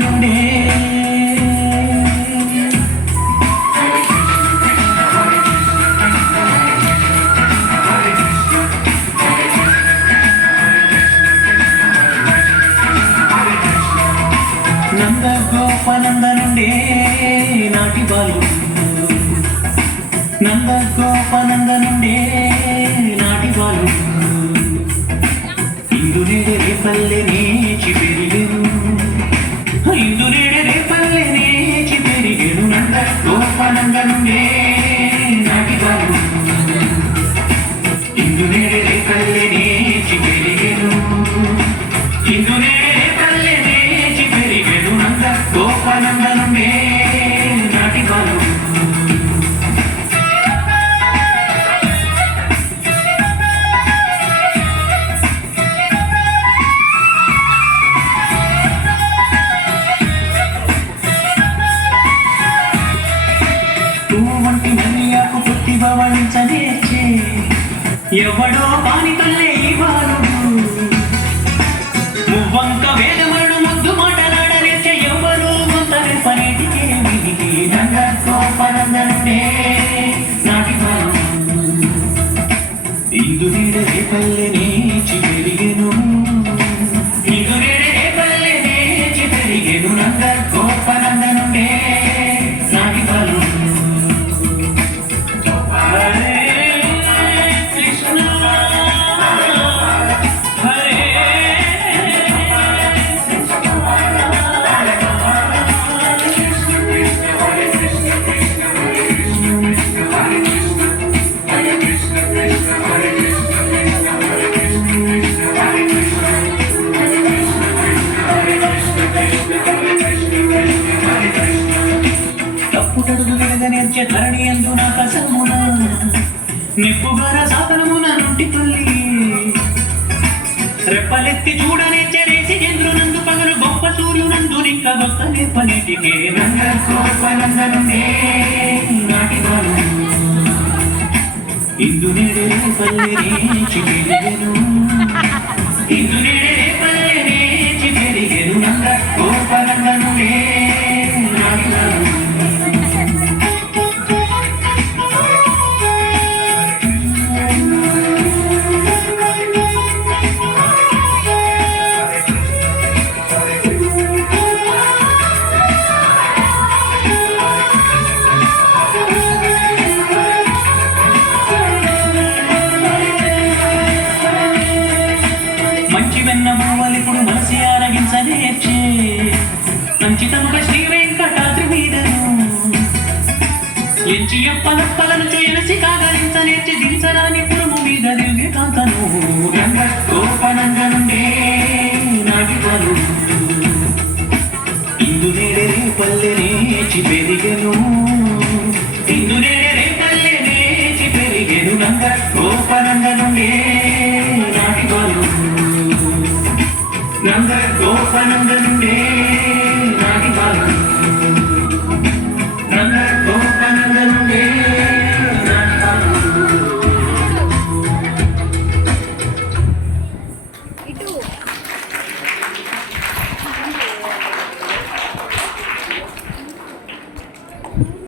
నుండే నంద గోపనంద నుండే నాటి బాలు నంద గోపనంద నుండే నాటి బాలు ఇందు నేడే రేపల్లె నేచి పెరిగెను ఇందు నేడే రేపల్లె నేచి పెరిగెను నంద గోపనంద నుండే నాటి బాలు ఇందు నేడే రేపల్లె నేచి పెరిగెను ఇందు నేడే రేపల్లె నేచి పెరిగెను నంద గోపనంద నుండే నాటి బాలు వంటి మల్లియాకు ప్రతిభవనించనేర్చే ఎవడో బానికల్లే బాలుడు మువ్వంక వేదమరుడు ముద్దు మాటలాడనేర్చే ఎవరు కొంతనే పనేటికే విధికి నంద గోపనందనుడే నాటి బాలు ఇందు నీడే రేపల్లె నేచి పెరిగెను ఇందు నీడే రేపల్లె నేచి పెరిగెను నంద గోపనందనుడే నాటి బాలు తప్పుటడుగు వెడగనేర్చే ధరణి ఎందు నా కసమున నిప్పుగార సాధనమున నుండి తల్లి రెప్పలెత్తి చూడనేర్చే రేసి చంద్రునందు పగలు గొప్ప సూర్యునందు నిక్క గొప్ప నేర్పనేటికే నంద గోపనందనుడే నాటి బాలు ఇందు నేడే పల్లె నేచి పెరిగెను ఇందు నేడే పల్లె నేచి పెరిగెను నంద గోపనందనుడే నాటి బాలు మంచి వెన్న మూవలిపుడు మనసి ఆరగించనేర్చే సంచితముగా శ్రీ వెంకటాద్రి మీదను ఎంచి ఎప్పలప్పలను చేయనసి కాగలించనేర్చి దించరాని పురుము మీద దివ్య కాంతను నంద గోపనందనుడే నాటి బాలు ఇందు నేడే రేపల్లె నేచి పెరిగెను ఇందు నేడే రేపల్లె నేచి పెరిగెను నంద గోపనందనుడే నాటి బాలు నంద గోపనందను